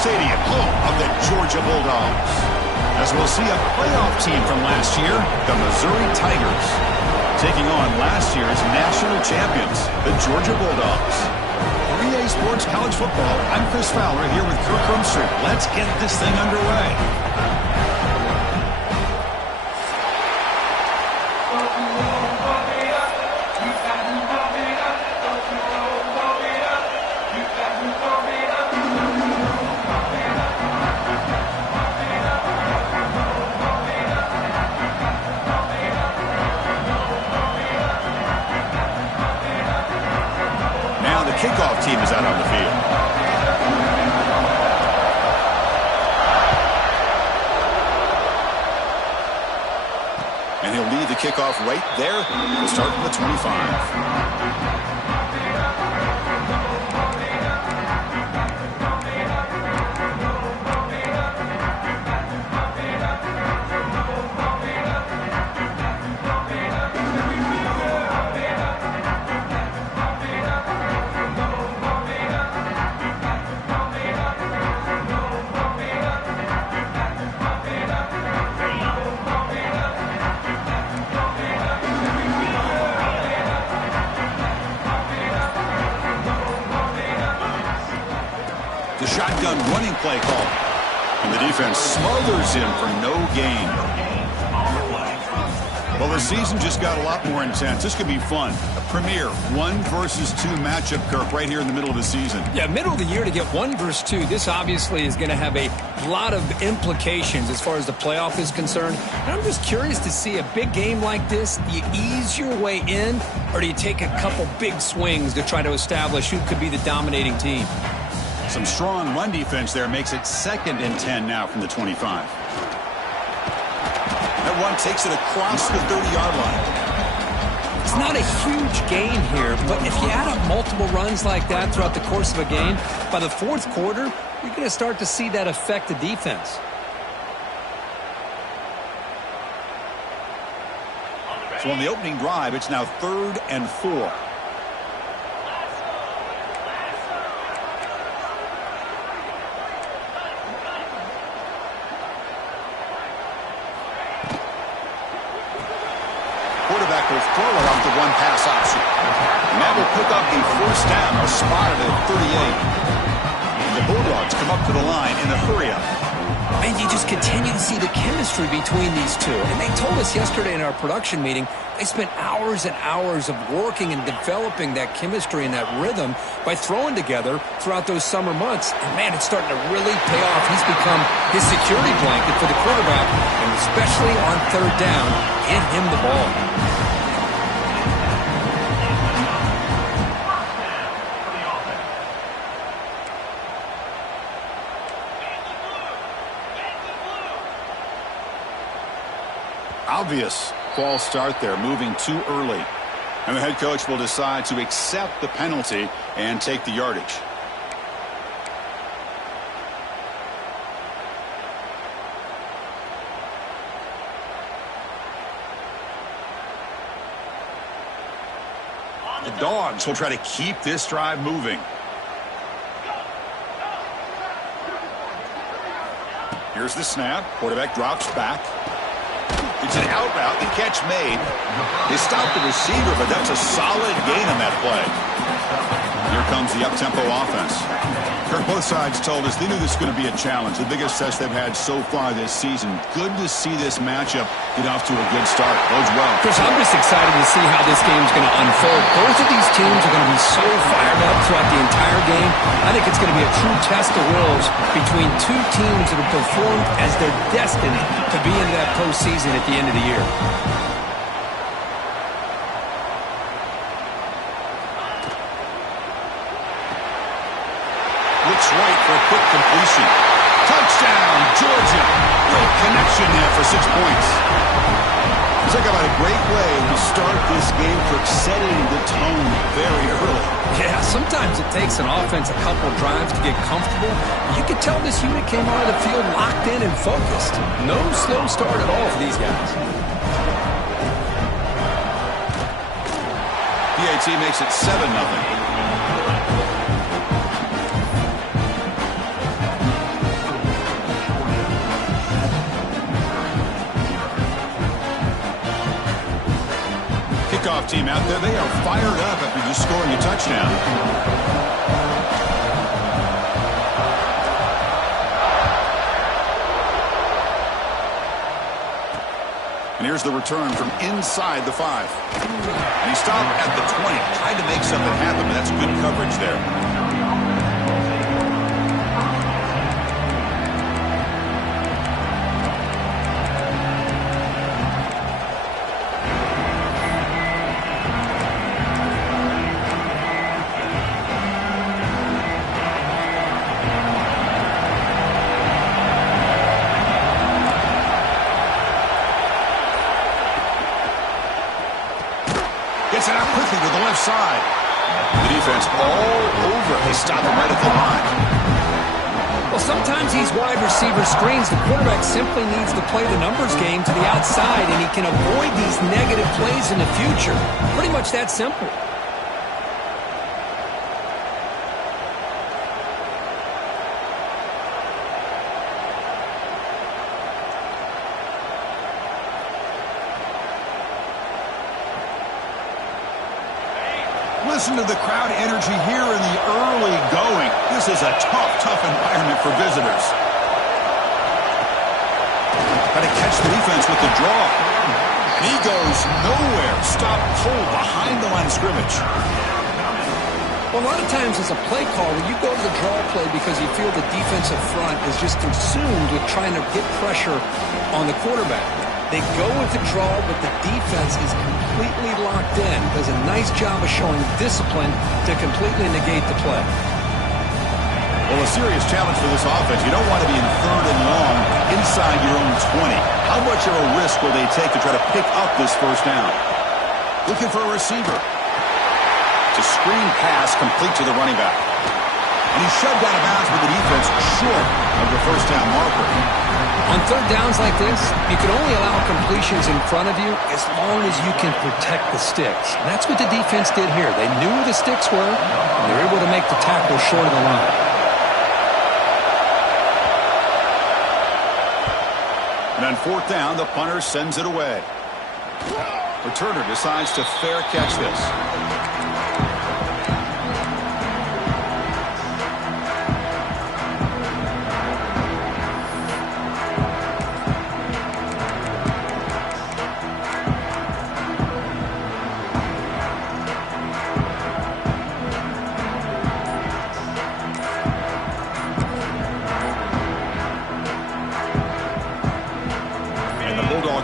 Stadium, home of the Georgia Bulldogs. As we'll see a playoff team from last year, the Missouri Tigers, taking on last year's national champions, the Georgia Bulldogs. 3A Sports College Football. I'm Chris Fowler here with Kirk Rumstreet. Let's get this thing underway. Kickoff team is out on the field. And he'll lead the kickoff right there. We'll start from the 25. Shotgun running play call. And the defense smothers him for no gain. Well, the season just got a lot more intense. This could be fun. A premier 1 versus 2 matchup, Kirk, right here in the middle of the season. Yeah, middle of the year to get 1 versus 2. This obviously is going to have a lot of implications as far as the playoff is concerned. And I'm just curious to see a big game like this. Do you ease your way in, or do you take a couple big swings to try to establish who could be the dominating team? Some strong run defense there makes it 2nd and 10 now from the 25. That run takes it across the 30-yard line. It's not a huge gain here, but if you add up multiple runs like that throughout the course of a game, by the 4th quarter, you're going to start to see that affect the defense. So on the opening drive, it's now 3rd and 4. Quarterback will throw it off the one pass option. And that will pick up the 1st down, or spotted at 38. And the Bulldogs come up to the line in a hurry-up. And you just continue to see the chemistry between these two. And they told us yesterday in our production meeting, they spent hours and hours of working and developing that chemistry and that rhythm by throwing together throughout those summer months. And, man, it's starting to really pay off. He's become his security blanket for the quarterback, and especially on 3rd down, get him the ball. Obvious false start there, moving too early. And the head coach will decide to accept the penalty and take the yardage. The Dogs will try to keep this drive moving. Here's the snap. Quarterback drops back. It's an out route. The catch made. They stopped the receiver, but that's a solid gain on that play. Here comes the up-tempo offense. Kirk, both sides told us they knew this was going to be a challenge, the biggest test they've had so far this season. Good to see this matchup get off to a good start. Bodes well. Chris, I'm just excited to see how this game is going to unfold. Both of these teams are going to be so fired up throughout the entire game. I think it's going to be a true test of wills between two teams that have performed as they're destined to be in that postseason at the end of the year. Looks right for a quick completion. Touchdown, Georgia. Great connection there for 6 points. Talk about a great way to start this game for setting the tone very early. Yeah, sometimes it takes an offense a couple drives to get comfortable. You could tell this unit came out of the field locked in and focused. No slow start at all for these guys. PAT makes it 7-0. team out there, they are fired up after just scoring a touchdown. And here's the return from inside the 5. And he stopped at the 20. Tried to make something happen, but that's good coverage there. Gets it out quickly to the left side. The defense all over. They stop him right at the line. Well, sometimes these wide receiver screens, the quarterback simply needs to play the numbers game to the outside, and he can avoid these negative plays in the future. Pretty much that simple. Listen to the crowd energy here in the early going. This is a tough environment for visitors. Got to catch the defense with the draw. And he goes nowhere. Stop cold behind the line of scrimmage. Well, a lot of times as a play caller, you go to the draw play because you feel the defensive front is just consumed with trying to get pressure on the quarterback. They go with the draw, but the defense is completely locked in. Does a nice job of showing discipline to completely negate the play. Well, a serious challenge for this offense. You don't want to be in 3rd and long inside your own 20. How much of a risk will they take to try to pick up this first down? Looking for a receiver. It's a screen pass complete to the running back. And he's shoved out of bounds with the defense short of the first down marker. On 3rd downs like this, you can only allow completions in front of you as long as you can protect the sticks. And that's what the defense did here. They knew where the sticks were, and they were able to make the tackle short of the line. And on 4th down, the punter sends it away. Returner decides to fair catch this.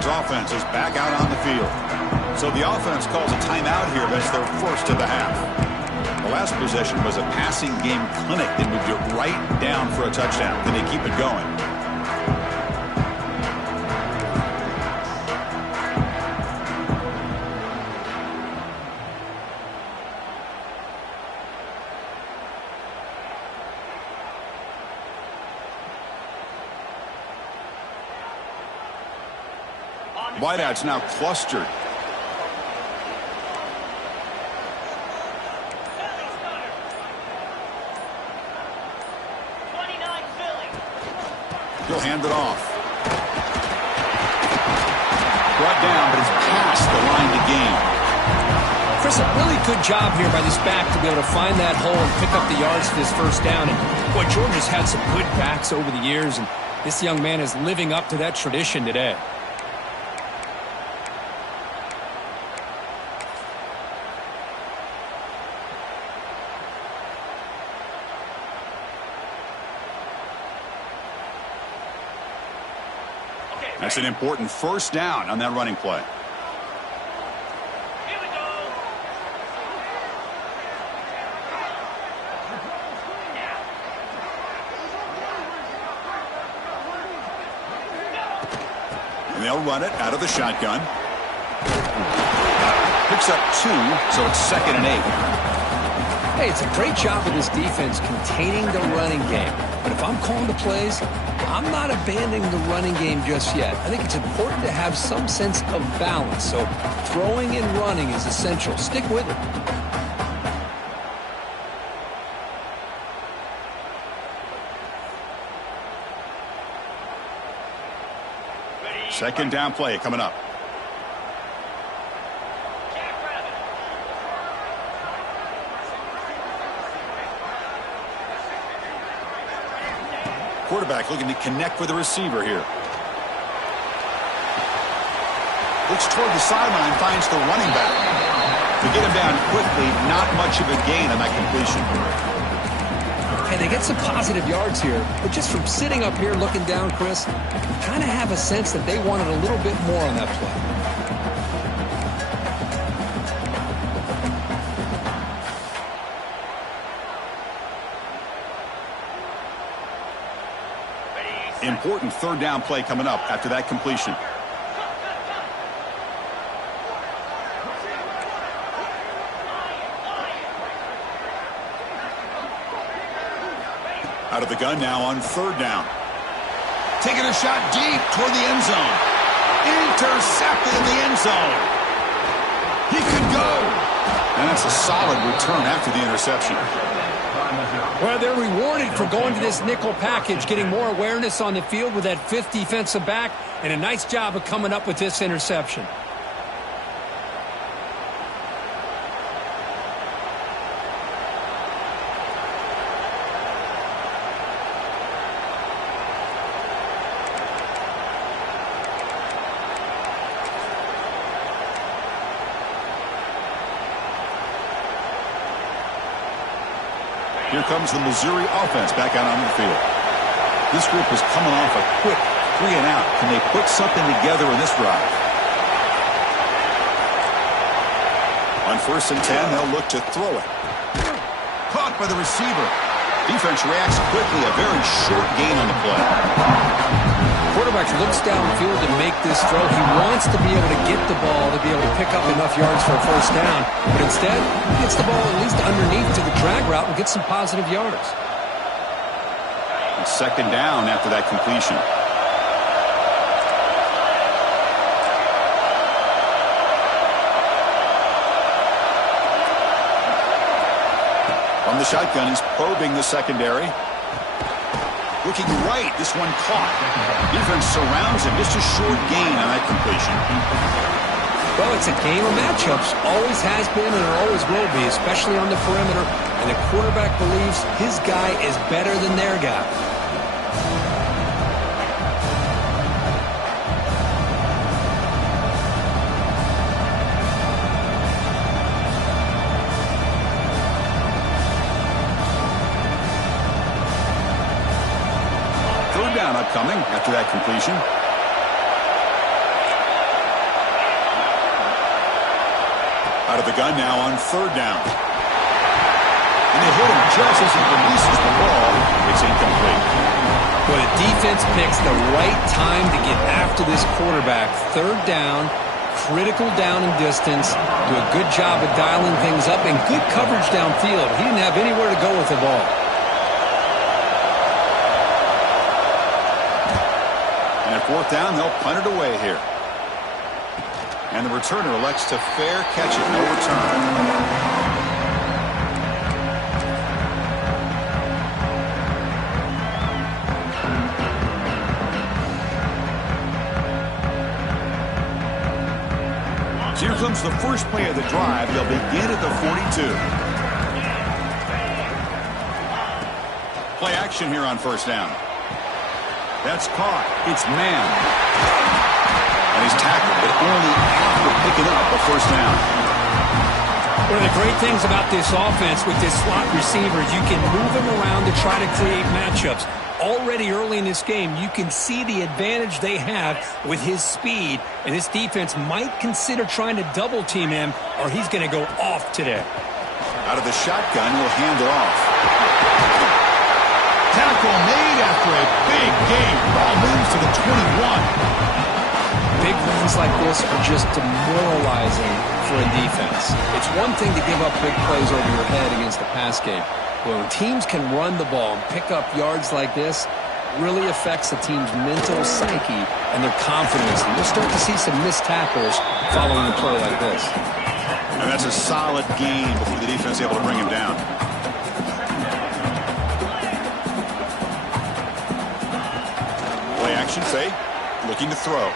Offense is back out on the field. So the offense calls a timeout here. That's their first of the half. The last possession was a passing game clinic. They moved it right down for a touchdown. Then they keep it going. Wideouts now clustered. He'll hand it off. Brought down, but it's past the line to gain. Chris, a really good job here by this back to be able to find that hole and pick up the yards for this first down. And boy, Georgia's had some good backs over the years, and this young man is living up to that tradition today. That's an important first down on that running play. Here we go. And they'll run it out of the shotgun. Picks up 2, so it's 2nd and 8. Hey, it's a great job of this defense containing the running game. But if I'm calling the plays, I'm not abandoning the running game just yet. I think it's important to have some sense of balance. So throwing and running is essential. Stick with it. Second down play coming up. Jackrabbit. Quarterback looking to connect with the receiver here. Looks toward the sideline, finds the running back. To get him down quickly, not much of a gain on that completion. Hey, they get some positive yards here, but just from sitting up here looking down, Chris, kind of have a sense that they wanted a little bit more on that play. Important third down play coming up after that completion. Out of the gun now on third down. Taking a shot deep toward the end zone. Intercepted in the end zone. He could go. And that's a solid return after the interception. Well, they're rewarded for going to this nickel package, getting more awareness on the field with that fifth defensive back, and a nice job of coming up with this interception. Here comes the Missouri offense back out on the field. This group is coming off a quick 3-and-out. Can they put something together in this drive? On 1st and 10, they'll look to throw it. Caught by the receiver. Defense reacts quickly. A very short gain on the play. Quarterback looks downfield to make this throw. He wants to be able to get the ball to be able to pick up enough yards for a first down. But instead, he gets the ball at least underneath to the drag route and gets some positive yards. And second down after that completion. From the shotgun, he's probing the secondary. Looking right, this one caught. Defense surrounds him. Just a short gain on that completion. Well, it's a game of matchups. Always has been and it always will be, especially on the perimeter. And the quarterback believes his guy is better than their guy. Upcoming after that completion. Out of the gun now on third down. And they hit him just as he releases the ball. It's incomplete. Well, the defense picks the right time to get after this quarterback. Third down, critical down and distance. Do a good job of dialing things up and good coverage downfield. He didn't have anywhere to go with the ball. Fourth down, they'll punt it away here. And the returner elects to fair catch it, no return. So here comes the first play of the drive. They'll begin at the 42. Play action here on first down. That's caught. It's man. And he's tackled, but only after picking up a first down. One of the great things about this offense with this slot receiver is you can move him around to try to create matchups. Already early in this game, you can see the advantage they have with his speed, and this defense might consider trying to double-team him, or he's going to go off today. Out of the shotgun, he'll hand it off. Tackle made after a big game. Ball moves to the 21. Big runs like this are just demoralizing for a defense. It's one thing to give up big plays over your head against the pass game. But when teams can run the ball and pick up yards like this, it really affects the team's mental psyche and their confidence. And you'll start to see some missed tackles following a play like this. And that's a solid gain before the defense is able to bring him down. Action fake, looking to throw.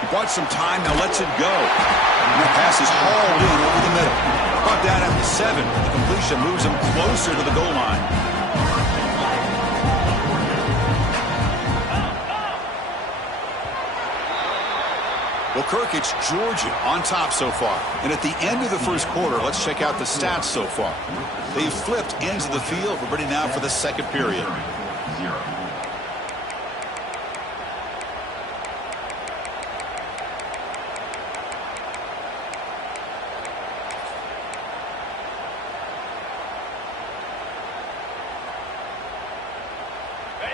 He bought some time, now lets it go. And that pass is hauled in over the middle. Brought down at the 7. The completion moves him closer to the goal line. Well, Kirk, it's Georgia on top so far. And at the end of the first quarter, let's check out the stats so far. They've flipped ends of the field. We're ready now for the second period.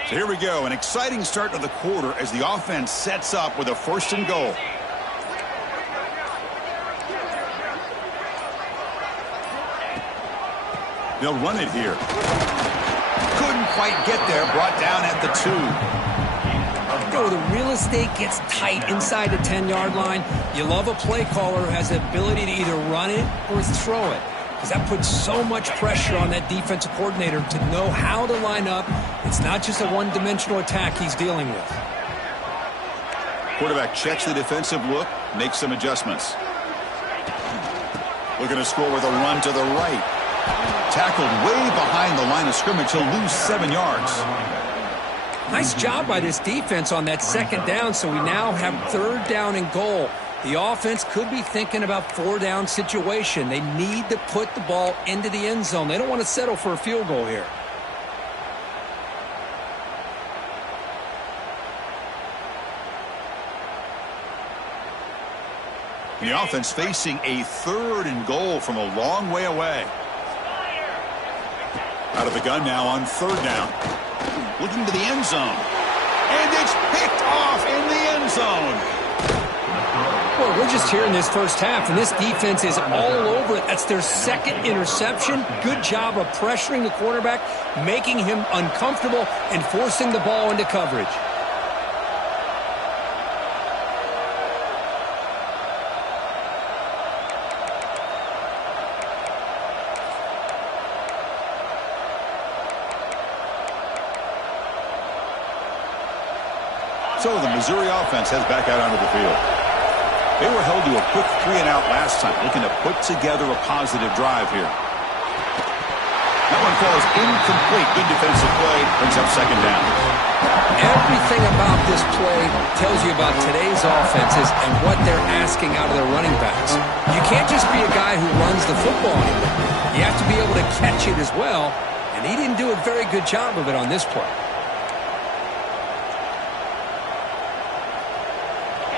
So here we go, an exciting start to the quarter as the offense sets up with a 1st and goal. They'll run it here. Couldn't quite get there, brought down at the 2. You know, the real estate gets tight inside the 10-yard line. You love a play caller who has the ability to either run it or throw it, because that puts so much pressure on that defensive coordinator to know how to line up. It's not just a one-dimensional attack he's dealing with. Quarterback checks the defensive look, makes some adjustments. Looking to score with a run to the right. Tackled way behind the line of scrimmage. He'll lose 7 yards. Nice job by this defense on that 2nd down, so we now have 3rd down and goal. The offense could be thinking about 4-down situation. They need to put the ball into the end zone. They don't want to settle for a field goal here. The offense facing a 3rd and goal from a long way away. Out of the gun now on 3rd down. Looking to the end zone. And it's picked off in the end zone. Well, we're just here in this first half, and this defense is all over it. That's their 2nd interception. Good job of pressuring the quarterback, making him uncomfortable, and forcing the ball into coverage. So the Missouri offense heads back out onto the field. They were held to a quick 3-and-out last time, looking to put together a positive drive here. That one falls incomplete. Good defensive play. Brings up 2nd down. Everything about this play tells you about today's offenses and what they're asking out of their running backs. You can't just be a guy who runs the football anymore. You have to be able to catch it as well, and he didn't do a very good job of it on this play.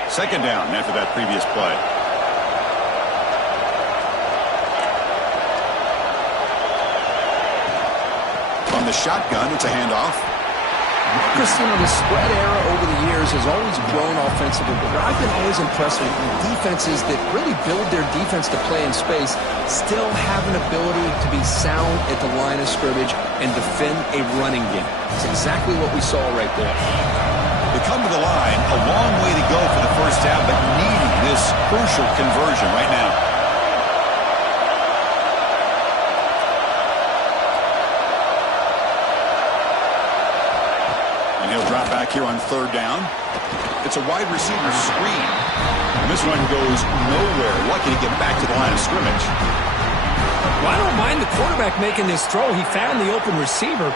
2nd down after that previous play. From the shotgun, it's a handoff. Chris, you know, the spread era over the years has always grown offensively, but I've been always impressed with defenses that really build their defense to play in space still have an ability to be sound at the line of scrimmage and defend a running game. It's exactly what we saw right there. They come to the line, a long way to go for the first down, but needing this crucial conversion right now. And he'll drop back here on 3rd down. It's a wide receiver screen. And this one goes nowhere. Lucky to get back to the line of scrimmage. Well, I don't mind the quarterback making this throw. He found the open receiver.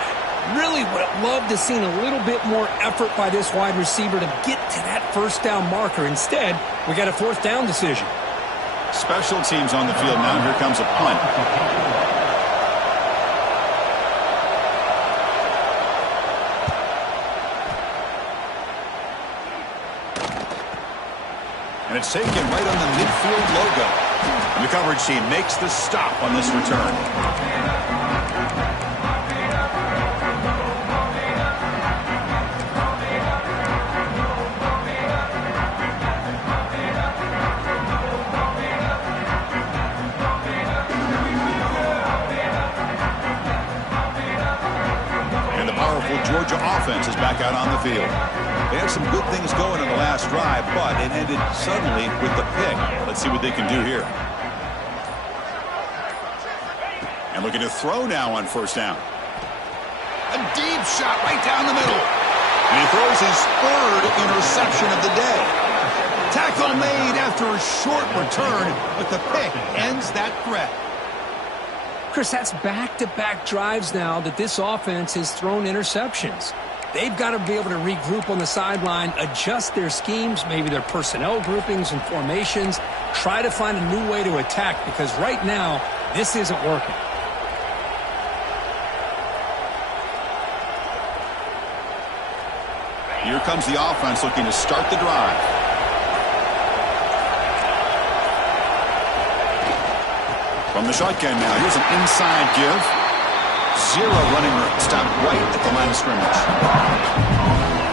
Really would have loved to seen a little bit more effort by this wide receiver to get to that 1st down marker. Instead, we got a 4th down decision. Special teams on the field now. Here comes a punt. And it's taken right on the midfield logo. And the coverage team makes the stop on this return. Georgia offense is back out on the field. They had some good things going in the last drive, but it ended suddenly with the pick. Let's see what they can do here. And looking to throw now on 1st down. A deep shot right down the middle. And he throws his 3rd interception of the day. Tackle made after a short return, but the pick ends that threat. Chris, that's back-to-back drives now that this offense has thrown interceptions. they've got to be able to regroup on the sideline, adjust their schemes, maybe their personnel groupings and formations, try to find a new way to attack, because right now, this isn't working. Here comes the offense looking to start the drive. From the shotgun now, here's an inside give. Zero running room. Stop right at the line of scrimmage.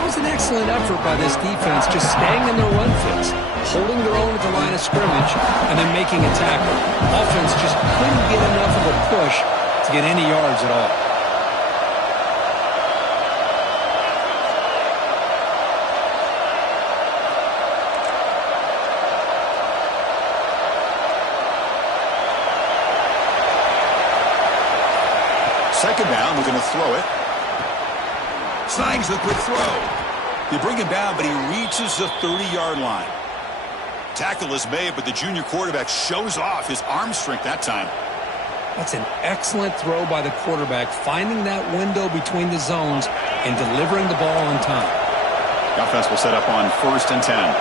It was an excellent effort by this defense, just staying in their run fits, holding their own at the line of scrimmage, and then making a tackle. Offense just couldn't get enough of a push to get any yards at all. Second down, looking to throw it. Snags the quick throw. They bring him down, but he reaches the 30-yard line. Tackle is made, but the junior quarterback shows off his arm strength that time. That's an excellent throw by the quarterback, finding that window between the zones and delivering the ball on time. The offense will set up on 1st and 10.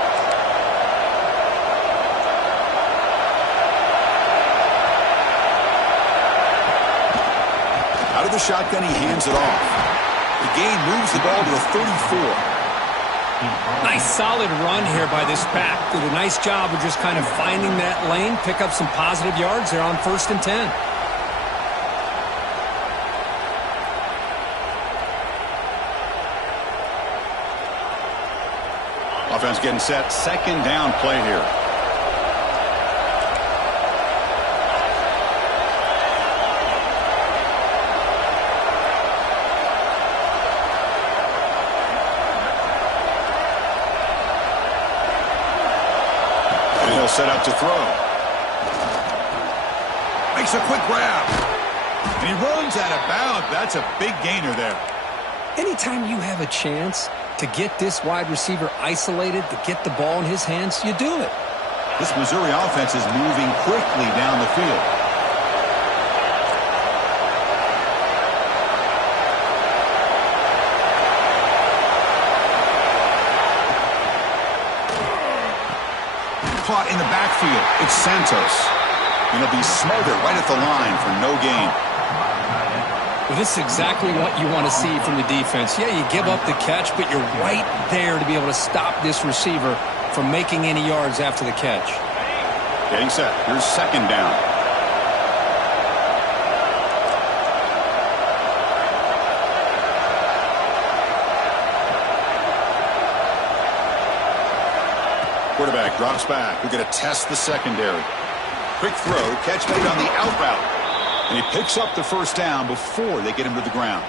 Out of the shotgun, he hands it off. The gain moves the ball to the 34. Nice solid run here by this back. Did a nice job of just kind of finding that lane, pick up some positive yards there on 1st and 10. Offense getting set. Second down play here. Set up to throw. Makes a quick grab. And he runs out of bounds. That's a big gainer there. Anytime you have a chance to get this wide receiver isolated, to get the ball in his hands, you do it. This Missouri offense is moving quickly down the field. Caught in the backfield. It's Santos. And he'll be smothered right at the line for no gain. Well, this is exactly what you want to see from the defense. Yeah, you give up the catch, but you're right there to be able to stop this receiver from making any yards after the catch. Getting set. Here's second down. Quarterback drops back. We're going to test the secondary. Quick throw, catch made on the out route. And he picks up the first down before they get him to the ground.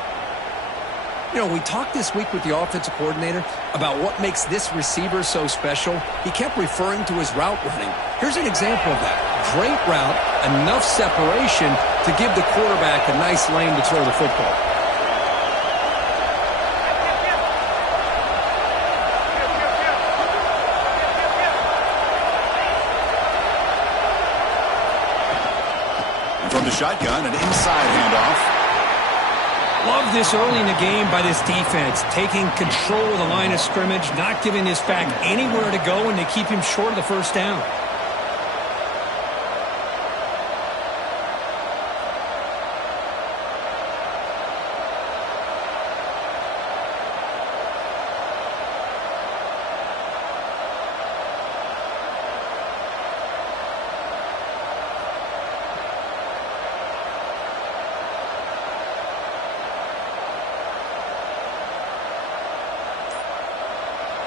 You know, we talked this week with the offensive coordinator about what makes this receiver so special. He kept referring to his route running. Here's an example of that. Great route, enough separation to give the quarterback a nice lane to throw the football. From the shotgun, an inside handoff. Love this early in the game by this defense, taking control of the line of scrimmage, not giving this back anywhere to go, and to keep him short of the first down.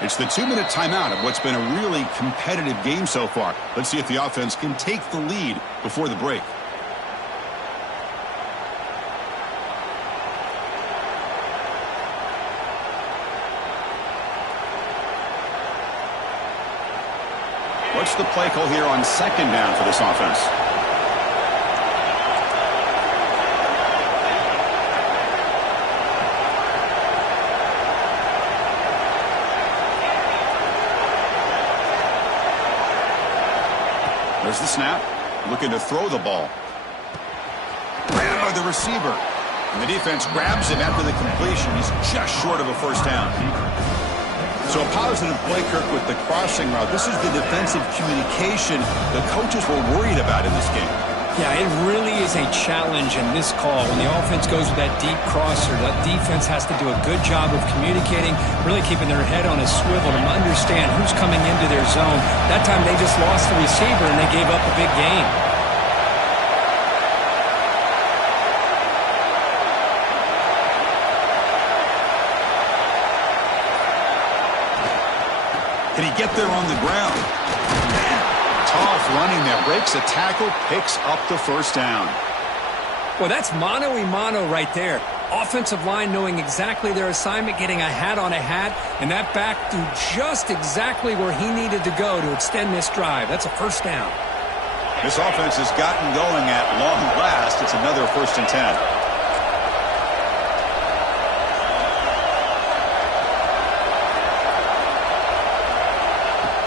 It's the 2-minute timeout of what's been a really competitive game so far. Let's see if the offense can take the lead before the break. What's the play call here on second down for this offense? There's the snap. Looking to throw the ball. Ran by the receiver. And the defense grabs him after the completion. He's just short of a first down. So a positive play, Kirk, with the crossing route. This is the defensive communication the coaches were worried about in this game. Yeah, it really is a challenge in this call. When the offense goes with that deep crosser, that defense has to do a good job of communicating, really keeping their head on a swivel to understand who's coming into their zone. That time they just lost the receiver and they gave up a big gain. Can he get there on the ground? Tough running there. Breaks a tackle, picks up the first down. Well, that's mano-a-mano right there. Offensive line knowing exactly their assignment, getting a hat on a hat, and that back threw just exactly where he needed to go to extend this drive. That's a first down. This offense has gotten going at long last. It's another 1st and 10.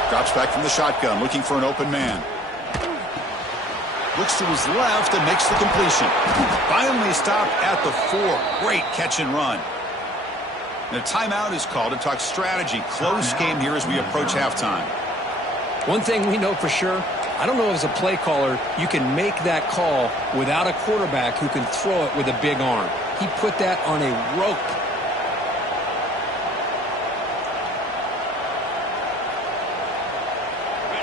Drops back from the shotgun, looking for an open man. Looks to his left and makes the completion. Finally stopped at the 4. Great catch and run. And a timeout is called to talk strategy. Close game here as we approach halftime. One thing we know for sure, I don't know as a play caller, you can make that call without a quarterback who can throw it with a big arm. He put that on a rope.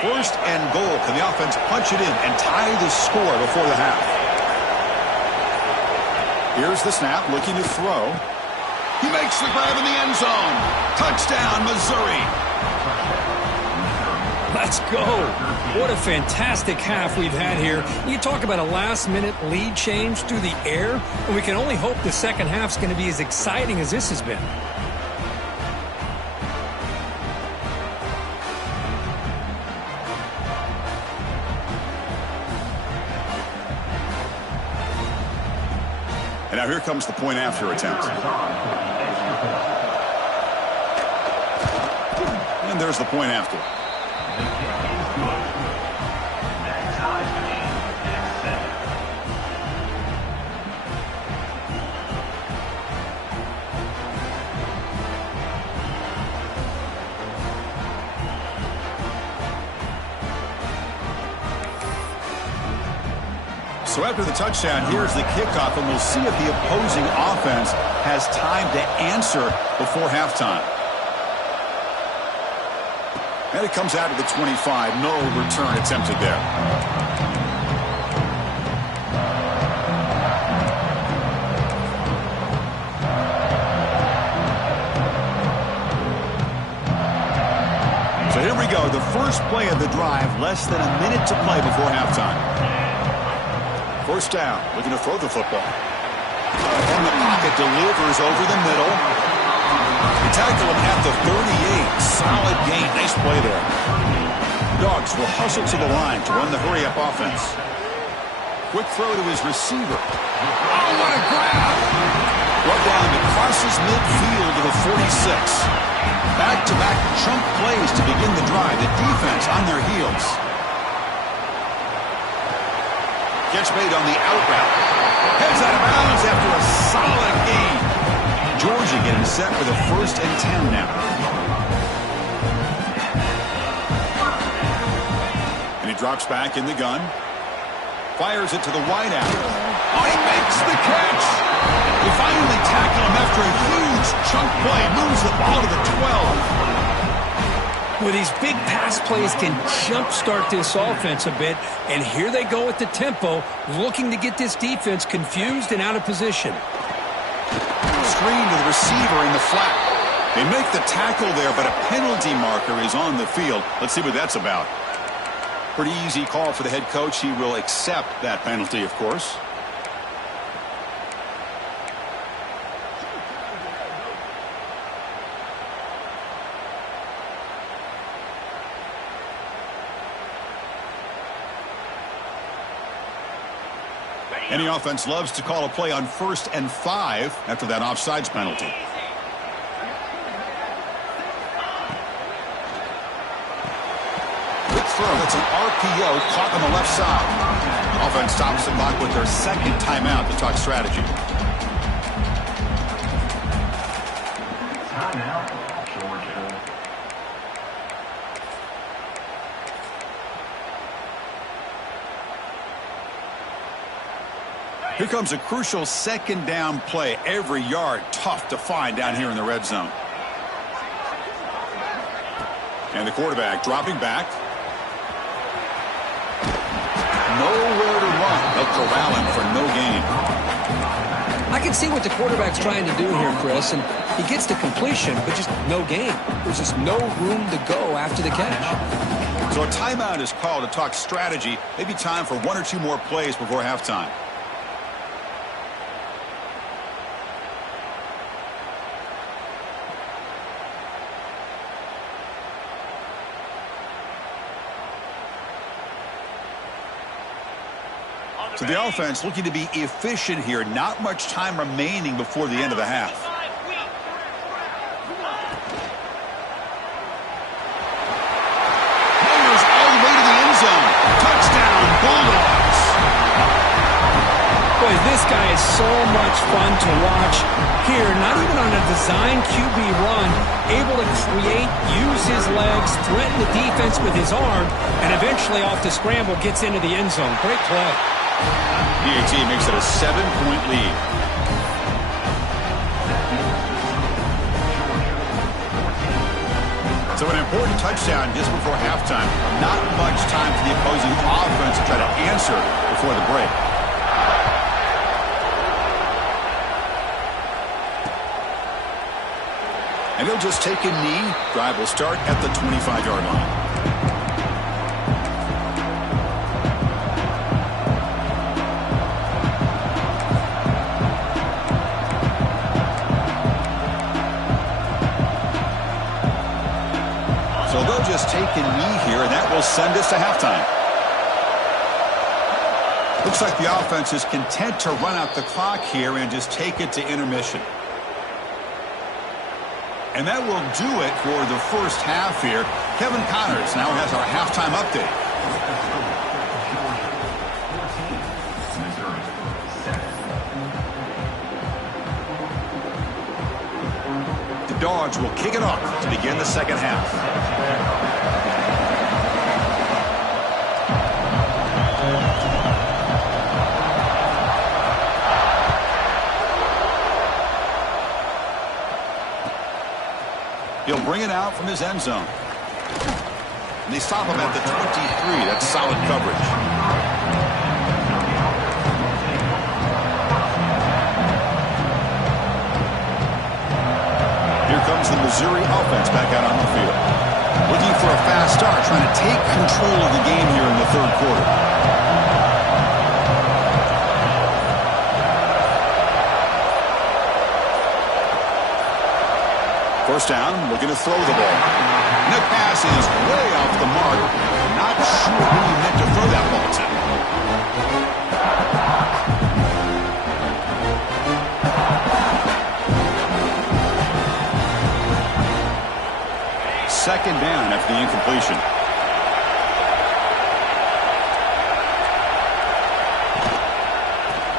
First and goal. Can the offense punch it in and tie the score before the half? Here's the snap, looking to throw. He makes the grab in the end zone. Touchdown, Missouri. Let's go. What a fantastic half we've had here. You talk about a last-minute lead change through the air, and we can only hope the second half's going to be as exciting as this has been. And now here comes the point after attempt. And there's the point after. So after the touchdown, here's the kickoff, and we'll see if the opposing offense has time to answer before halftime. And it comes out of the 25. No return attempted there. So here we go. The first play of the drive, less than a minute to play before halftime. First down, looking to throw the football. From the pocket, delivers over the middle. They tackle him at the 38. Solid gain. Nice play there. Dogs will hustle to the line to run the hurry-up offense. Quick throw to his receiver. Oh, what a grab! Brought down to crosses midfield to the 46. Back-to-back chunk plays to begin the drive. The defense on their heels. Catch made on the out route. Heads out of bounds after a solid gain. Georgia getting set for the 1st and 10 now. And he drops back in the gun. Fires it to the wideout. Oh, he makes the catch. They finally tackle him after a huge chunk play. Moves the ball to the 12. Well, these big pass plays can jumpstart this offense a bit, and here they go at the tempo, looking to get this defense confused and out of position. Screen to the receiver in the flat. They make the tackle there, but a penalty marker is on the field. Let's see what that's about. Pretty easy call for the head coach. He will accept that penalty, of course. Any offense loves to call a play on 1st and 5 after that offsides penalty. Quick throw. That's an RPO caught on the left side. Offense stops the clock with their second timeout to talk strategy. comes a crucial second down play. Every yard tough to find down here in the red zone. And the quarterback dropping back. Nowhere to run. They'll corral him for no gain. I can see what the quarterback's trying to do here, Chris, and he gets the completion, but just no gain. There's just no room to go after the catch. So a timeout is called to talk strategy. Maybe time for one or two more plays before halftime. So the offense looking to be efficient here. Not much time remaining before the end of the half. Motors all the way to the end zone. Touchdown, Bulldogs. Boy, this guy is so much fun to watch here. Not even on a design QB run, able to create, use his legs, threaten the defense with his arm, and eventually off the scramble gets into the end zone. Great play. PAT makes it a 7-point lead. So an important touchdown just before halftime. Not much time for the opposing offense to try to answer before the break. And he'll just take a knee. Drive will start at the 25-yard line. So they'll just take a knee here, and that will send us to halftime. Looks like the offense is content to run out the clock here and just take it to intermission. And that will do it for the first half here. Kevin Connors now has our halftime update. The Dogs will kick it off to begin the second half. He'll bring it out from his end zone. And they stop him at the 23. That's solid coverage. Here comes the Missouri offense back out on the field. Looking for a fast start, trying to take control of the game here in the third quarter. First down, looking to throw the ball. And the pass is way off the mark. Not sure who he meant to throw that ball to. Second down after the incompletion.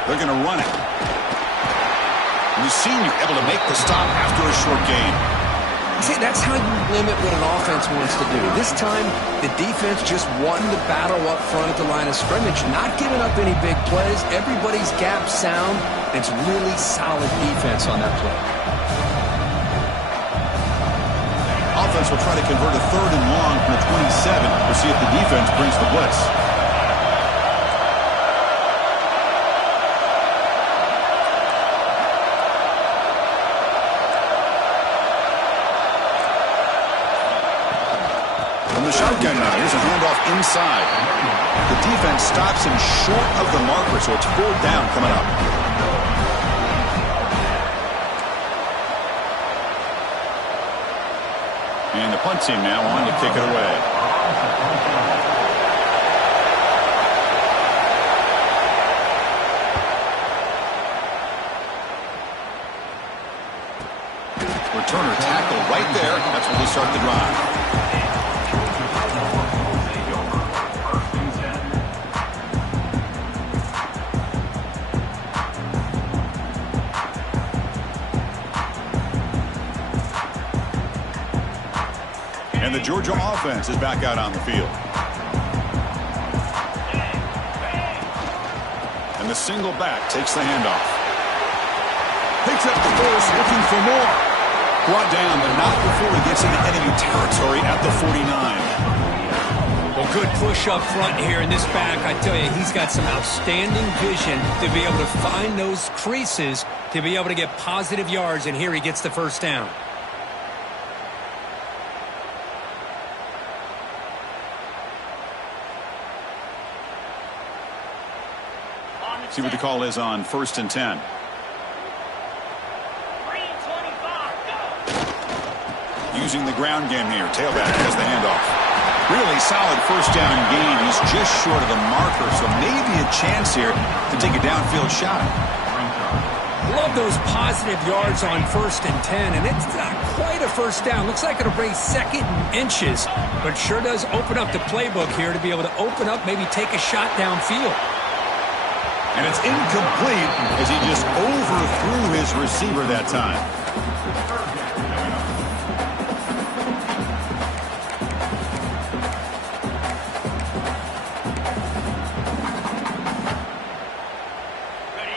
They're going to run it. And the senior able to make the stop after a short gain. See, that's how you limit what an offense wants to do. This time, the defense just wanting to battle up front at the line of scrimmage, not giving up any big plays. Everybody's gap sound. It's really solid defense on that play. Offense will try to convert a third and long from the 27. We'll see if the defense brings the blitz. From the shotgun now, here's a handoff inside. The defense stops him short of the marker, so it's fourth down coming up. And the punt team now on to kick it away. Returner tackle right there. That's where they start the drive. And the Georgia offense is back out on the field. And the single back takes the handoff. Picks up the force, looking for more. Brought down, but not before he gets into enemy territory at the 49. Well, good push up front here in this back. I tell you, he's got some outstanding vision to be able to find those creases to be able to get positive yards, and here he gets the first down. See what the call is on 1st and 10. Using the ground game here. Tailback has the handoff. Really solid first down gain. He's just short of the marker, so maybe a chance here to take a downfield shot. Love those positive yards on 1st and 10, and it's not quite a first down. Looks like it'll bring 2nd and inches, but sure does open up the playbook here to be able to open up, maybe take a shot downfield. And it's incomplete as he just overthrew his receiver that time.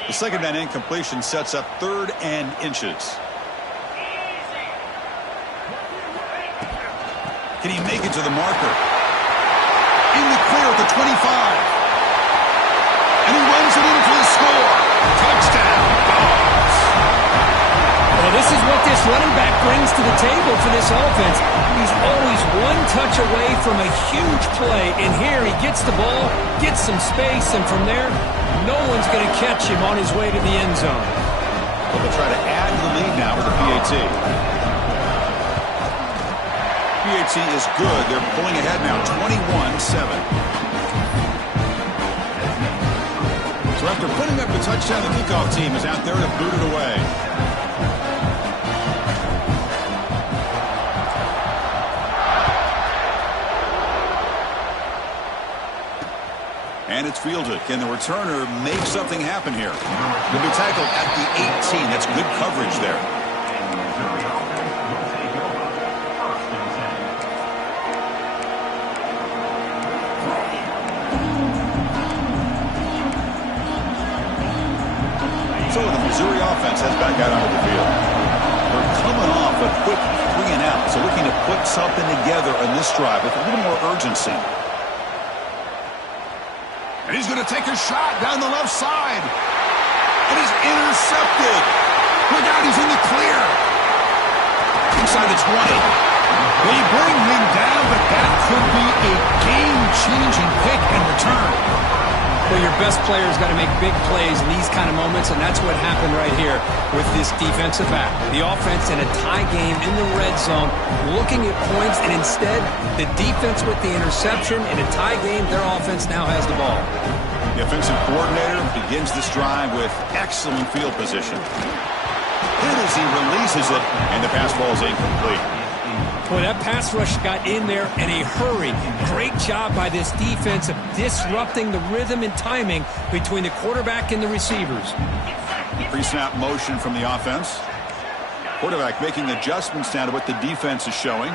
The second down incompletion sets up 3rd and inches. Can he make it to the marker? In the clear at the 25. And he runs it in for the score. Touchdown, Dogs. Well, this is what this running back brings to the table for this offense. He's always one touch away from a huge play, and here he gets the ball, gets some space, and from there, no one's going to catch him on his way to the end zone. Well, they'll try to add to the lead now with the PAT. PAT is good. They're pulling ahead now, 21-7. So after putting up the touchdown, the kickoff team is out there to boot it away. And it's fielded. Can the returner make something happen here? He'll be tackled at the 18. That's good coverage there. So the Missouri offense heads back out onto the field. They're coming off a quick 3 and out, so looking to put something together on this drive with a little more urgency. And he's going to take a shot down the left side. It is intercepted. Look out, he's in the clear. Inside the 20. They bring him down, but that could be a game-changing pick and return. Well, your best player's got to make big plays in these kind of moments, and that's what happened right here with this defensive back. The offense in a tie game in the red zone, looking at points, and instead, the defense with the interception. In a tie game, their offense now has the ball. The offensive coordinator begins this drive with excellent field position. Then as he releases it, and the pass ball is incomplete. Boy, that pass rush got in there in a hurry. Great job by this defense of disrupting the rhythm and timing between the quarterback and the receivers. Pre-snap motion from the offense. Quarterback making adjustments now to what the defense is showing.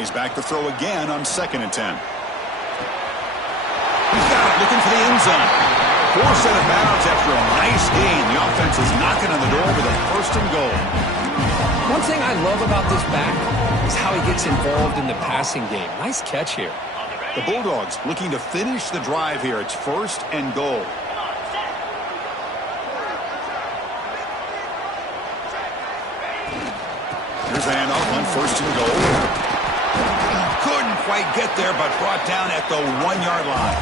He's back to throw again on 2nd and 10. He's got it, looking for the end zone. 4 set of bounds after a nice gain. The offense is knocking on the door with a 1st and goal. One thing I love about this back is how he gets involved in the passing game. Nice catch here. The Bulldogs looking to finish the drive here. It's 1st and goal. Here's the handoff on 1st and goal. Couldn't quite get there, but brought down at the 1-yard line.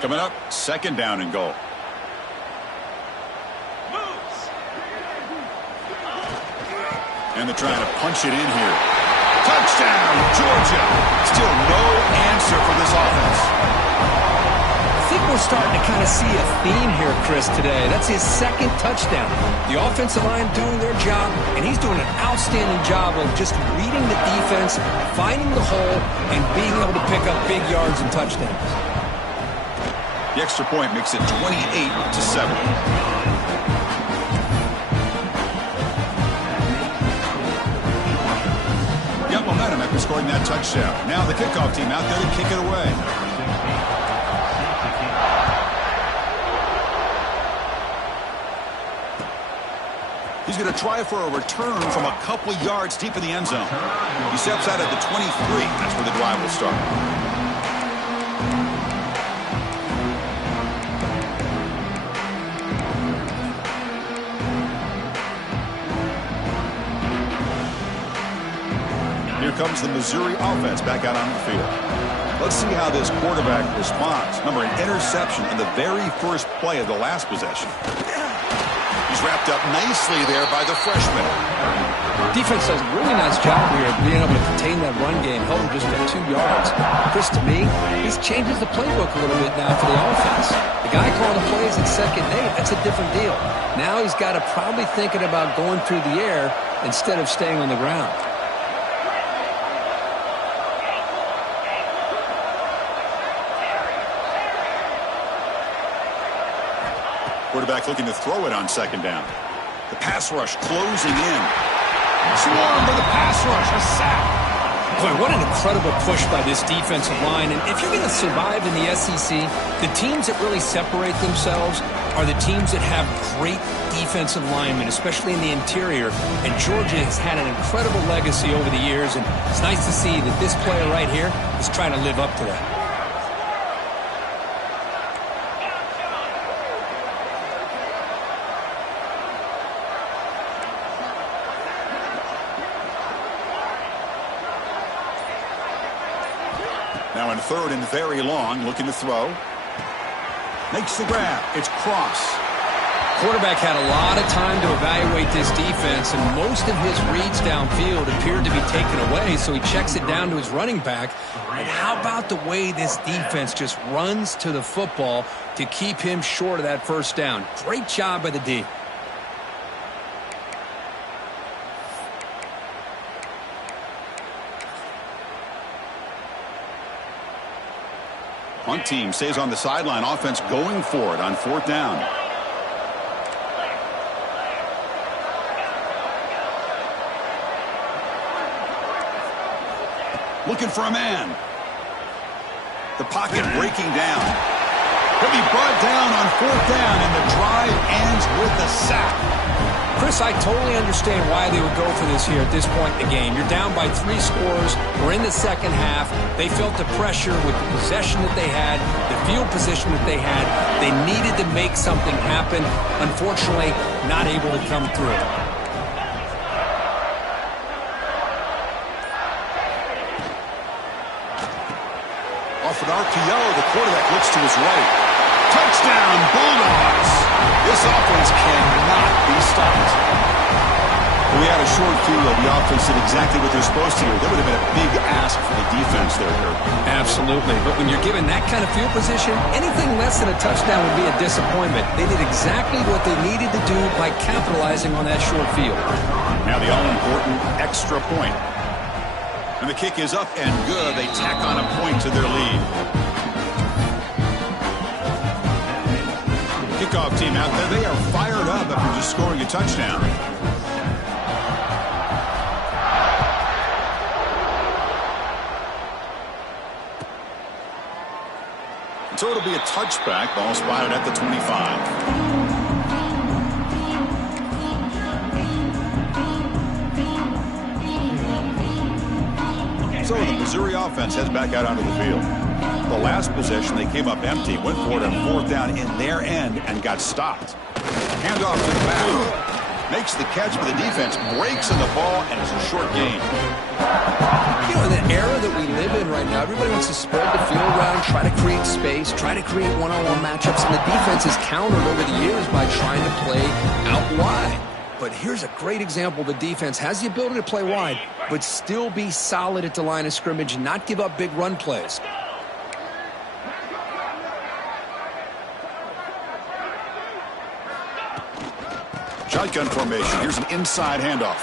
Coming up, 2nd down and goal. And they're trying to punch it in here. Touchdown, Georgia. Still no answer for this offense. I think we're starting to kind of see a theme here, Chris, today. That's his second touchdown. The offensive line doing their job, and he's doing an outstanding job of just reading the defense, finding the hole, and being able to pick up big yards and touchdowns. The extra point makes it 28-7. Got momentum after scoring that touchdown. Now the kickoff team out there to kick it away. He's going to try for a return from a couple yards deep in the end zone. He steps out at the 23. That's where the drive will start. Here comes the Missouri offense back out on the field. Let's see how this quarterback responds. Remember, an interception in the very first play of the last possession. He's wrapped up nicely there by the freshman. Defense does a really nice job here of being able to contain that run game, held him just at 2 yards. Chris, to me, this changes the playbook a little bit now for the offense. The guy calling the plays at 2nd and 8, that's a different deal. Now he's got to probably thinking about going through the air instead of staying on the ground. Quarterback looking to throw it on 2nd down. The pass rush closing in. Swarm for the pass rush. A sack. Boy, what an incredible push by this defensive line. And if you're going to survive in the SEC, the teams that really separate themselves are the teams that have great defensive linemen, especially in the interior. And Georgia has had an incredible legacy over the years. And it's nice to see that this player right here is trying to live up to that. Now in 3rd and very long, looking to throw. Makes the grab. It's Cross. Quarterback had a lot of time to evaluate this defense, and most of his reads downfield appeared to be taken away, so he checks it down to his running back. And how about the way this defense just runs to the football to keep him short of that 1st down? Great job by the D. Punt team stays on the sideline. Offense going for it on 4th down. Looking for a man. The pocket breaking down. He'll be brought down on 4th down, and the drive ends with a sack. Chris, I totally understand why they would go for this here at this point in the game. You're down by 3 scores. We're in the 2nd half. They felt the pressure with the possession that they had, the field position that they had. They needed to make something happen. Unfortunately, not able to come through. Off an RPO, the quarterback looks to his right. Touchdown, Bulldogs! This offense cannot be stopped. We had a short field. The offense did exactly what they're supposed to do. That would have been a big ask for the defense there, Kurt. Absolutely. But when you're given that kind of field position, anything less than a touchdown would be a disappointment. They did exactly what they needed to do by capitalizing on that short field. Now the all-important extra point. And the kick is up and good. They tack on a point to their lead. Kickoff team out there. They are fired up after just scoring a touchdown. So it'll be a touchback. Ball spotted at the 25. So the Missouri offense heads back out onto the field. The last possession, they came up empty, went for it on 4th down in their end and got stopped. Handoff to the back. Makes the catch, but the defense breaks in the ball, and it's a short gain. You know, in the era that we live in right now, everybody wants to spread the field around, try to create space, try to create one-on-one matchups, and the defense has countered over the years by trying to play out wide. But here's a great example. The defense has the ability to play wide, but still be solid at the line of scrimmage and not give up big run plays. Shotgun formation. Here's an inside handoff.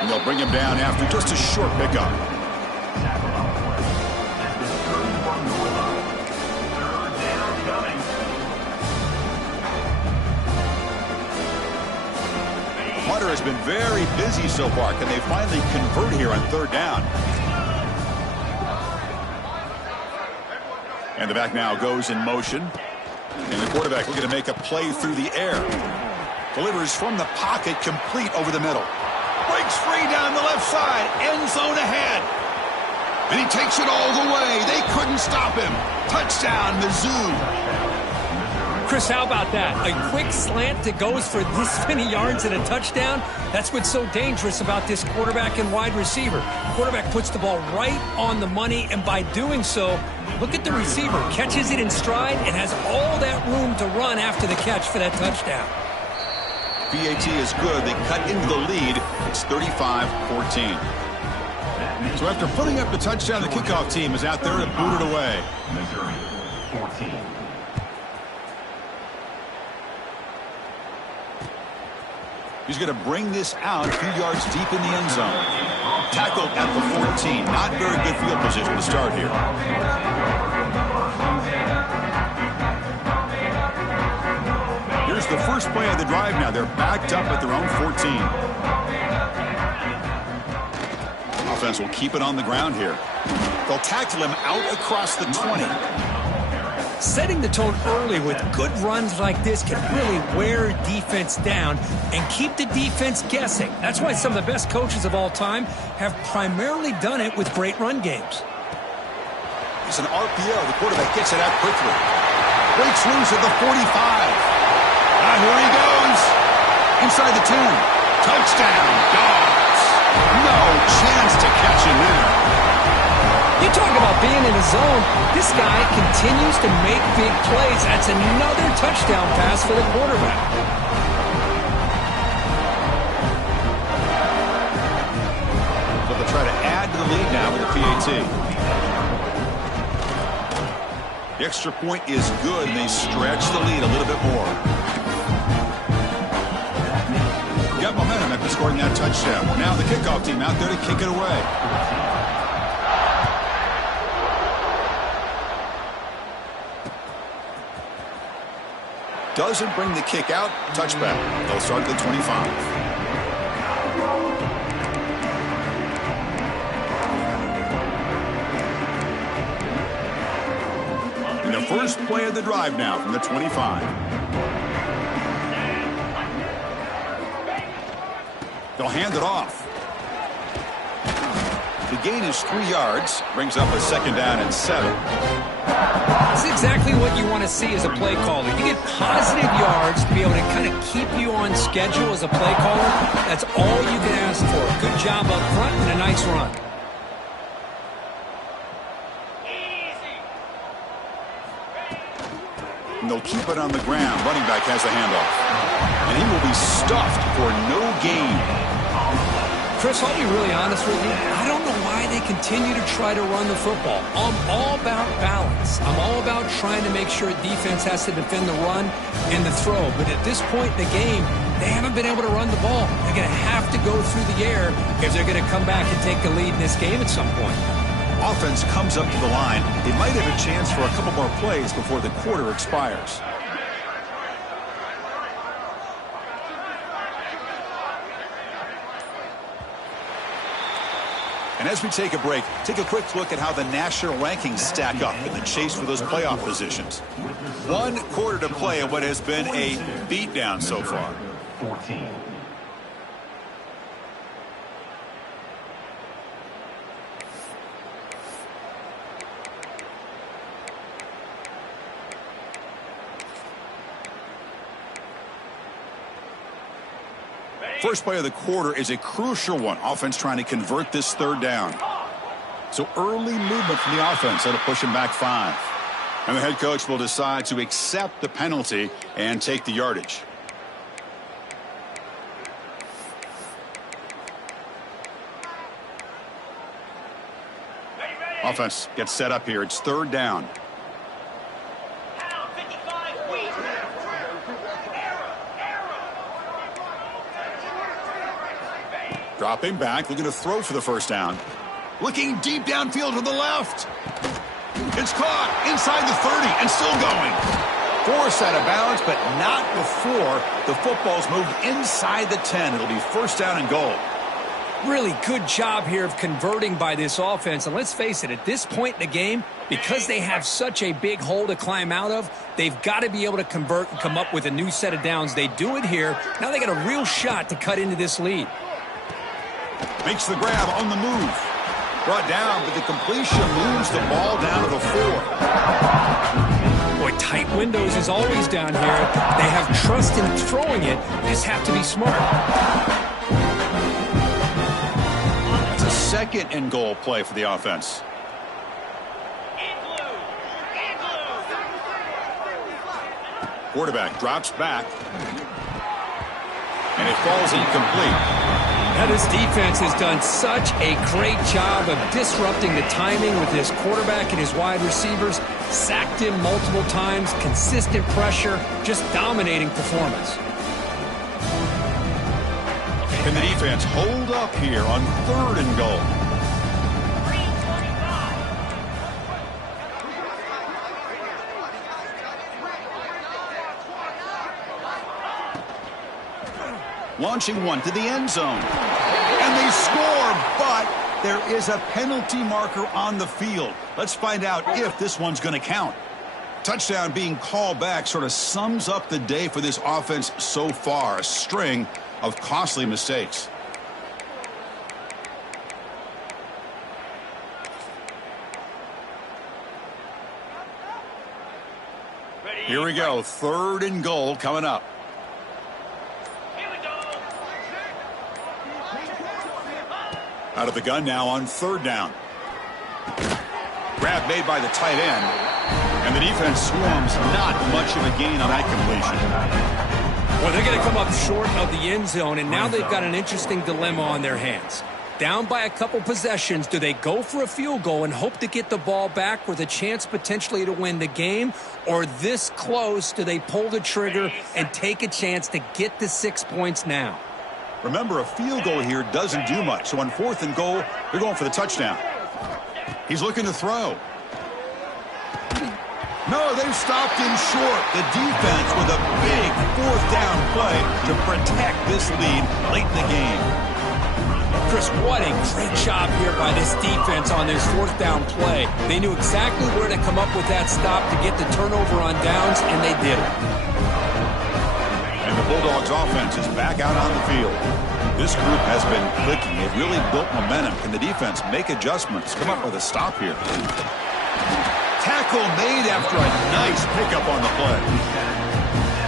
And they'll bring him down after just a short pickup. Hunter has been very busy so far. Can they finally convert here on third down? And the back now goes in motion. And the quarterback looking to make a play through the air. Delivers from the pocket, complete over the middle. Breaks free down the left side. End zone ahead. And he takes it all the way. They couldn't stop him. Touchdown, Mizzou. Chris, how about that? A quick slant that goes for this many yards and a touchdown? That's what's so dangerous about this quarterback and wide receiver. Quarterback puts the ball right on the money, and by doing so, look at the receiver. Catches it in stride and has all that room to run after the catch for that touchdown. PAT is good. They cut into the lead. It's 35-14. So after putting up the touchdown, the kickoff team is out there to boot it away. Missouri, 14. He's going to bring this out a few yards deep in the end zone. Tackled at the 14. Not very good field position to start here. Here's the first play of the drive now. They're backed up at their own 14. Offense will keep it on the ground here. They'll tackle him out across the 20. Setting the tone early with good runs like this can really wear defense down and keep the defense guessing. That's why some of the best coaches of all time have primarily done it with great run games. It's an RPO. The quarterback gets it out quickly. Breaks loose at the 45. Here he goes. Inside the 10. Touchdown, Dogs. No chance to catch him there. You talk about being in the zone. This guy continues to make big plays. That's another touchdown pass for the quarterback. So they'll try to add to the lead now with the PAT. The extra point is good, and they stretch the lead a little bit more. Got momentum after scoring that touchdown. Now the kickoff team out there to kick it away. Doesn't bring the kick out. Touchback. They'll start at the 25. And the first play of the drive now from the 25. They'll hand it off. The gain is 3 yards. Brings up a second down and 7. That's exactly what you want to see as a play caller. You get positive yards to be able to kind of keep you on schedule as a play caller. That's all you can ask for. Good job up front and a nice run. And they'll keep it on the ground. Running back has the handoff. And he will be stuffed for no gain. Chris, I'll be really honest with you. I don't know why they continue to try to run the football. I'm all about balance. I'm all about trying to make sure defense has to defend the run and the throw. But at this point in the game, they haven't been able to run the ball. They're going to have to go through the air if they're going to come back and take the lead in this game at some point. Offense comes up to the line. They might have a chance for a couple more plays before the quarter expires. And as we take a break, take a quick look at how the national rankings stack up in the chase for those playoff positions. 1 quarter to play in what has been a beatdown so far. 14. First play of the quarter is a crucial one. Offense trying to convert this third down. So early movement from the offense. That'll push him back 5. And the head coach will decide to accept the penalty and take the yardage. Offense gets set up here. It's third down. Dropping back, looking to throw for the first down. Looking deep downfield to the left. It's caught inside the 30 and still going. Forced out of bounds, but not before the football's moved inside the 10. It'll be first down and goal. Really good job here of converting by this offense. And let's face it, at this point in the game, because they have such a big hole to climb out of, they've got to be able to convert and come up with a new set of downs. They do it here. Now they got a real shot to cut into this lead. Makes the grab on the move. Brought down, but the completion moves the ball down to the 4. Boy, tight windows is always down here. They have trust in throwing it. They just have to be smart. It's a second and goal play for the offense. Quarterback drops back. And it falls incomplete. Now this defense has done such a great job of disrupting the timing with his quarterback and his wide receivers. Sacked him multiple times, consistent pressure, just dominating performance. Can the defense hold up here on third and goal? Launching one to the end zone. And they score, but there is a penalty marker on the field. Let's find out if this one's going to count. Touchdown being called back sort of sums up the day for this offense so far. A string of costly mistakes. Here we go. Third and goal coming up. Out of the gun now on third down. Grab made by the tight end. And the defense swarms not much of a gain on that completion. Well, they're going to come up short of the end zone, and now they've got an interesting dilemma on their hands. Down by a couple possessions, do they go for a field goal and hope to get the ball back with a chance potentially to win the game? Or this close, do they pull the trigger and take a chance to get the 6 points now? Remember, a field goal here doesn't do much. So on fourth and goal, they're going for the touchdown. He's looking to throw. No, they've stopped him short. The defense with a big fourth down play to protect this lead late in the game. Chris, what a great job here by this defense on this fourth down play. They knew exactly where to come up with that stop to get the turnover on downs, and they did it. And the Bulldogs offense is back out on the field. This group has been clicking. It really built momentum. Can the defense make adjustments? Come up with a stop here. Tackle made after a nice pickup on the play.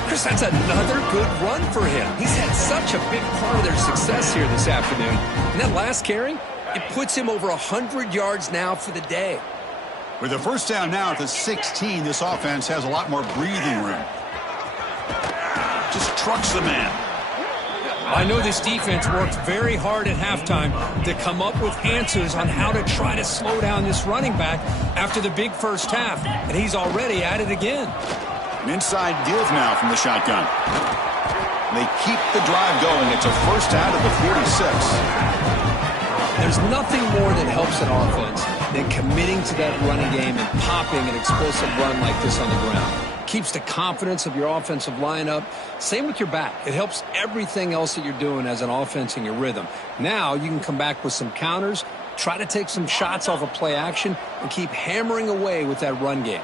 Chris, that's another good run for him. He's had such a big part of their success here this afternoon. And that last carry, it puts him over 100 yards now for the day. With the first down now at the 16, this offense has a lot more breathing room. Just trucks the man. I know this defense worked very hard at halftime to come up with answers on how to try to slow down this running back after the big first half, and he's already at it again. An inside deal now from the shotgun. They keep the drive going. It's a first out of the 46. There's nothing more that helps an offense than committing to that running game and popping an explosive run like this on the ground. Keeps the confidence of your offensive lineup. Same with your back. It helps everything else that you're doing as an offense in your rhythm. Now you can come back with some counters, try to take some shots off of play action, and keep hammering away with that run game.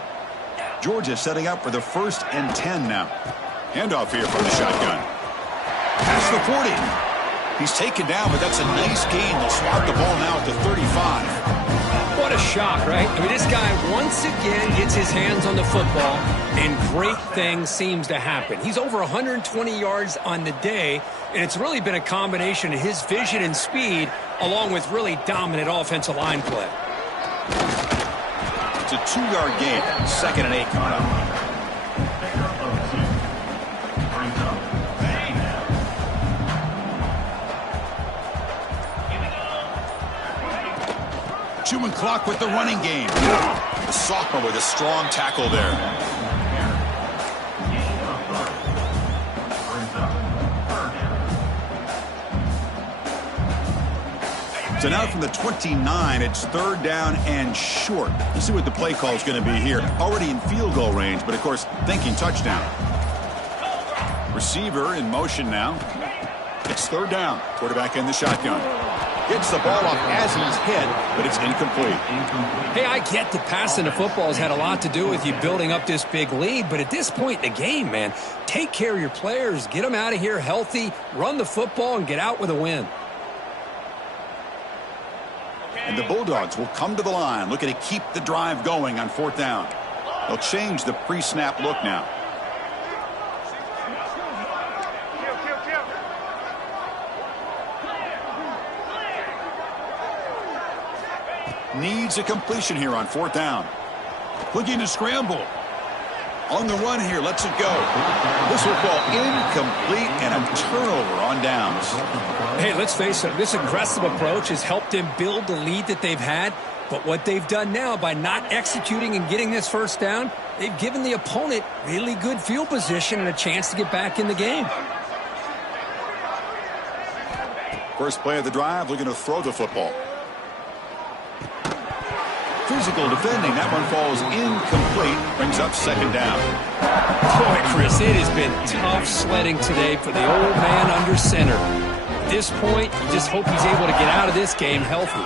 Georgia setting up for the 1st and 10 now. Handoff here from the shotgun. Past the 40. He's taken down, but that's a nice gain. They'll swat the ball now at the 35. What a shot, right? I mean, this guy once again gets his hands on the football, and great things seems to happen. He's over 120 yards on the day, and it's really been a combination of his vision and speed along with really dominant offensive line play. It's a 2-yard gain. 2nd and 8 coming up. Chewing clock with the running game. The sophomore with a strong tackle there. So now from the 29, it's third down and short. Let's see what the play call is going to be here. Already in field goal range, but of course, thinking touchdown. Receiver in motion now. It's third down. Quarterback in the shotgun. Gets the ball off as he's hit, but it's incomplete. Hey, I get that passing the football has had a lot to do with you building up this big lead, but at this point in the game, man, take care of your players, get them out of here healthy, run the football, and get out with a win. And the Bulldogs will come to the line, looking to keep the drive going on fourth down. They'll change the pre-snap look now. Needs a completion here on fourth down. Looking to scramble. On the run here, lets it go. This will fall incomplete and a turnover on downs. Hey, let's face it, this aggressive approach has helped them build the lead that they've had. But what they've done now by not executing and getting this first down, they've given the opponent really good field position and a chance to get back in the game. First play of the drive, looking to throw the football. Physical defending. That one falls incomplete. Brings up second down. Boy, Chris, it has been tough sledding today for the old man under center. At this point, you just hope he's able to get out of this game healthy.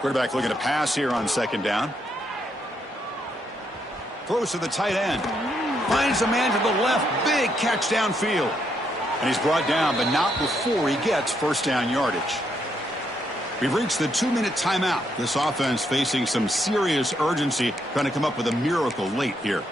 Quarterback looking to pass here on second down. Throws to the tight end. Finds a man to the left. Big catch downfield. And he's brought down, but not before he gets first down yardage. We've reached the 2-minute timeout. This offense facing some serious urgency, trying to come up with a miracle late here.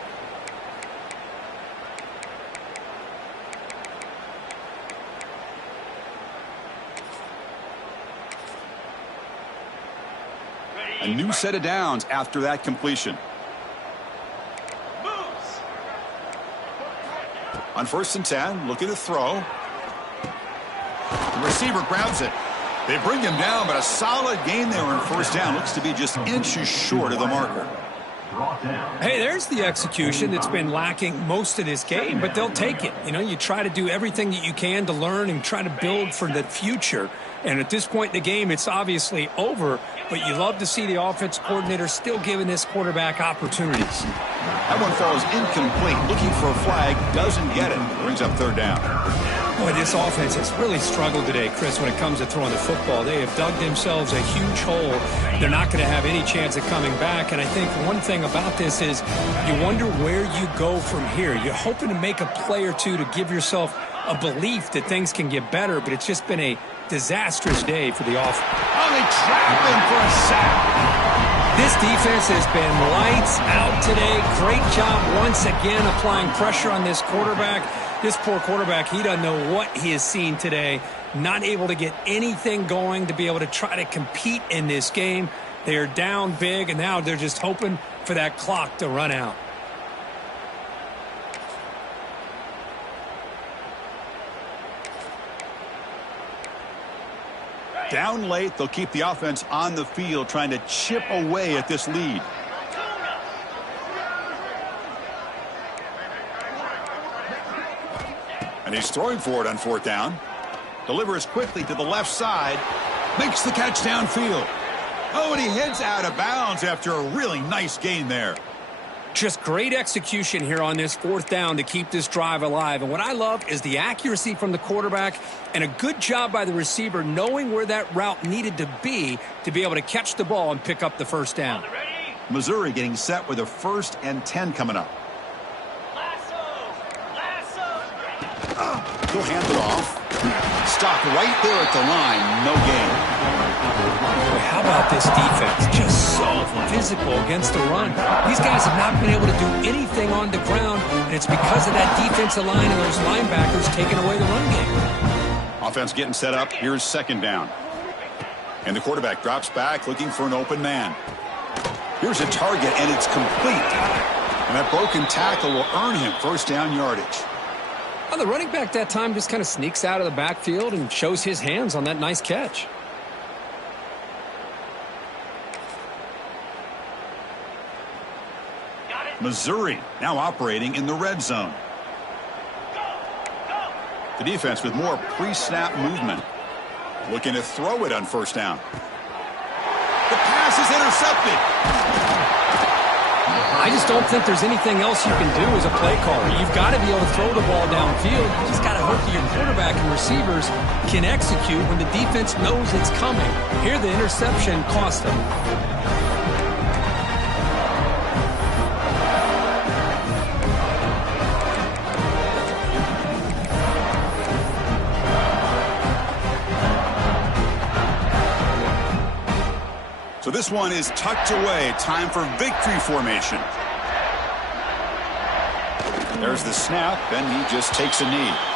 A new set of downs after that completion. On first and 10, looking to throw. The receiver grabs it. They bring him down, but a solid gain there on first down. Looks to be just inches short of the marker. Hey, there's the execution that's been lacking most of this game, but they'll take it. You know, you try to do everything that you can to learn and try to build for the future. And at this point in the game, it's obviously over, but you love to see the offense coordinator still giving this quarterback opportunities. That one falls incomplete. Looking for a flag, doesn't get it. Brings up third down. Boy, this offense has really struggled today, Chris, when it comes to throwing the football. They have dug themselves a huge hole. They're not going to have any chance of coming back. And I think one thing about this is you wonder where you go from here. You're hoping to make a play or two to give yourself a belief that things can get better, but it's just been a disastrous day for the offense. Oh, they trap him for a sack. This defense has been lights out today. Great job once again applying pressure on this quarterback. This poor quarterback, he doesn't know what he has seen today. Not able to get anything going to be able to try to compete in this game. They are down big, and now they're just hoping for that clock to run out. Down late, they'll keep the offense on the field, trying to chip away at this lead. And he's throwing for it on fourth down. Delivers quickly to the left side. Makes the catch downfield. Oh, and he heads out of bounds after a really nice gain there. Just great execution here on this fourth down to keep this drive alive. And what I love is the accuracy from the quarterback and a good job by the receiver knowing where that route needed to be able to catch the ball and pick up the first down. Missouri getting set with a 1st and 10 coming up. He'll hand it off. Stop right there at the line. No gain. How about this defense? Just so physical against the run. These guys have not been able to do anything on the ground, and it's because of that defensive line and those linebackers taking away the run game. Offense getting set up. Here's second down. And the quarterback drops back looking for an open man. Here's a target, and it's complete. And that broken tackle will earn him first down yardage. Well, the running back that time just kind of sneaks out of the backfield and shows his hands on that nice catch. Missouri now operating in the red zone. The defense with more pre-snap movement. Looking to throw it on first down. The pass is intercepted. I just don't think there's anything else you can do as a play caller. You've got to be able to throw the ball downfield. You just got to hope that your quarterback and receivers can execute when the defense knows it's coming. Here, the interception cost them. So this one is tucked away. Time for victory formation. There's the snap, and he just takes a knee.